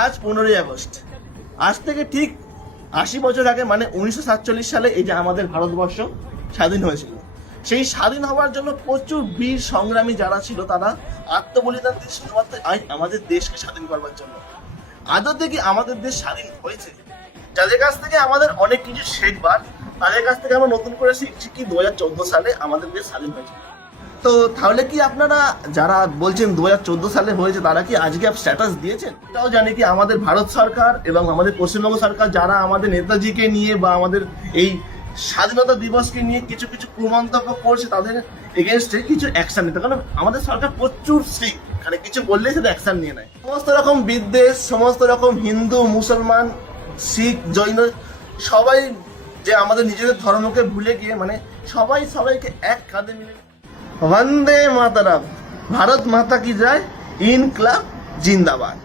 আজ 15ই আগস্ট, আজ থেকে ঠিক 80 বছর আগে মানে 1947 সালে এই যে আমাদের ভারতবর্ষ স্বাধীন হয়েছিল। সেই স্বাধীন হওয়ার জন্য প্রচুর বীর সংগ্রামী যারা ছিল তারা আত্মবলিদান দিয়ে শুধুমাত্র আমাদের দেশকে স্বাধীন করবার জন্য। আদতে কি আমাদের দেশ স্বাধীন হয়েছে? যাদের কাছ থেকে আমাদের অনেক কিছু শেখবার, তাদের কাছ থেকে আমরা নতুন করে শিখছি কি 2014 সালে আমাদের দেশ স্বাধীন হয়েছে। তো তাহলে কি আপনারা যারা বলছেন 2014 সালে হয়েছে তারা কি আজকে স্ট্যাটাস দিয়েছেন? এটাও জানি কি আমাদের ভারত সরকার এবং আমাদের পশ্চিমবঙ্গ সরকার যারা আমাদের নেতাজিকে নিয়ে বা আমাদের এই স্বাধীনতা দিবসকে নিয়ে কিছু কিছু কুমন্তব্য করছে তাদের এগেনস্টে কিছু অ্যাকশন নিতে, কারণ আমাদের সরকার প্রচুর স্ট্রিক্ট, মানে কিছু বললেই সেটা অ্যাকশন নিয়ে নেয়। সমস্ত রকম বিদ্বেষ, সমস্ত রকম হিন্দু, মুসলমান, শিখ, জৈন সবাই যে আমাদের নিজেদের ধর্মকে ভুলে গিয়ে মানে সবাই সবাইকে এক কাঁধে মিলে वंदे मातरम, भारत माता की जय, इनकलाब जिंदाबाद।